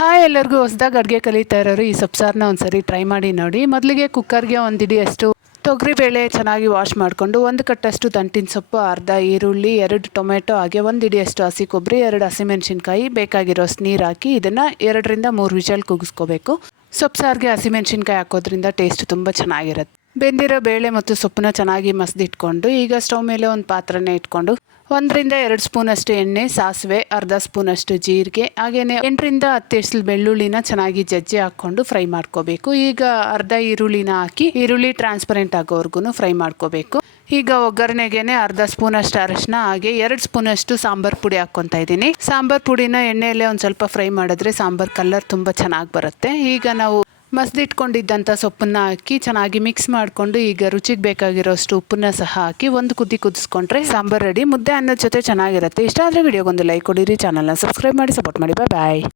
Hi ಎಲ್ಲರಿಗೂ ಹೊಸದಾಗಿ ಅಡುಗೆ ಕಲಿತಾ ಇರೋರು ಈ ಸೊಪ್ಸಾರನ್ನ ಒಂದ್ಸರಿ ಟ್ರೈ ಮಾಡಿ ನೋಡಿ. ಮೊದಲಿಗೆ ಕುಕ್ಕರ್ಗೆ ಒಂದು ಹಿಡಿಯಷ್ಟು ತೊಗರಿಬೇಳೆ ಚೆನ್ನಾಗಿ ವಾಶ್ ಮಾಡಿಕೊಂಡು ಒಂದು ಕಟ್ಟಷ್ಟು ದಂಟಿನ ಸೊಪ್ಪು, ಅರ್ಧ ಈರುಳ್ಳಿ, 2 ಟೊಮೆಟೊ, ಹಾಗೆ ಒಂದು ಹಿಡಿಯಷ್ಟು ಹಸಿ ಕೊಬ್ಬರಿ, 2 ಹಸಿಮೆಣಸಿನ್ಕಾಯಿ, ಬೇಕಾಗಿರೋಷ್ಟು ನೀರು ಹಾಕಿ ಇದನ್ನು 2 ರಿಂದ 3 ವಿಷಲ್ ಕೂಗಿಸ್ಕೋಬೇಕು. ಸೊಪ್ಸಾರಿಗೆ ಹಸಿಮೆಣಸಿನ್ಕಾಯಿ ಹಾಕೋದ್ರಿಂದ ಟೇಸ್ಟ್ ತುಂಬ ಚೆನ್ನಾಗಿರುತ್ತೆ. ಬೆಂದಿರೋ ಬೇಳೆ ಮತ್ತು ಸೊಪ್ಪನ್ನ ಚೆನ್ನಾಗಿ ಮಸ್ದಿಟ್ಕೊಂಡು ಈಗ ಸ್ಟವ್ ಮೇಲೆ ಒಂದು ಪಾತ್ರೆನೇ ಇಟ್ಕೊಂಡು 1 ರಿಂದ 2 ಸ್ಪೂನಷ್ಟು ಎಣ್ಣೆ, ಸಾಸಿವೆ, ಅರ್ಧ ಸ್ಪೂನಷ್ಟು ಜೀರಿಗೆ, ಹಾಗೆಯೇ 8 ರಿಂದ 10 ಎಸಳು ಬೆಳ್ಳುಳ್ಳಿನ ಚೆನ್ನಾಗಿ ಜಜ್ಜಿ ಹಾಕ್ಕೊಂಡು ಫ್ರೈ ಮಾಡ್ಕೋಬೇಕು. ಈಗ ಅರ್ಧ ಈರುಳ್ಳಿನ ಹಾಕಿ ಈರುಳ್ಳಿ ಟ್ರಾನ್ಸ್ಪರೆಂಟ್ ಆಗೋವರೆಗೂ ಫ್ರೈ ಮಾಡ್ಕೋಬೇಕು. ಈಗ ಒಗ್ಗರಣೆಗೆ ಅರ್ಧ ಸ್ಪೂನಷ್ಟು ಅರಿಶಿನ, ಹಾಗೆ 2 ಸ್ಪೂನಷ್ಟು ಸಾಂಬಾರ್ ಪುಡಿ ಹಾಕ್ಕೊತಾ ಇದ್ದೀನಿ. ಸಾಂಬಾರ್ ಪುಡಿನ ಎಣ್ಣೆಯಲ್ಲೇ ಒಂದು ಸ್ವಲ್ಪ ಫ್ರೈ ಮಾಡಿದ್ರೆ ಸಾಂಬಾರ್ ಕಲರ್ ತುಂಬ ಚೆನ್ನಾಗಿ ಬರುತ್ತೆ. ಈಗ ನಾವು ಮಸ್ದಿಟ್ಕೊಂಡಿದ್ದಂಥ ಸೊಪ್ಪನ್ನ ಹಾಕಿ ಚೆನ್ನಾಗಿ ಮಿಕ್ಸ್ ಮಾಡಿಕೊಂಡು ಈಗ ರುಚಿಗೆ ಬೇಕಾಗಿರೋಷ್ಟು ಉಪ್ಪನ್ನ ಸಹ ಹಾಕಿ ಒಂದು ಕುದಿ ಕುದಿಸ್ಕೊಂಡ್ರೆ ಸಾಂಬಾರ್ ರೆಡಿ. ಮುದ್ದೆ ಅನ್ನದ ಜೊತೆ ಚೆನ್ನಾಗಿರುತ್ತೆ. ಇಷ್ಟ ಆದರೆ ವಿಡಿಯೋಗೊಂದು ಲೈಕ್ ಕೊಡಿರಿ, ಚಾನಲ್ನ ಸಬ್ಸ್ಕ್ರೈಬ್ ಮಾಡಿ ಸಪೋರ್ಟ್ ಮಾಡಿ. ಬಾಯ್.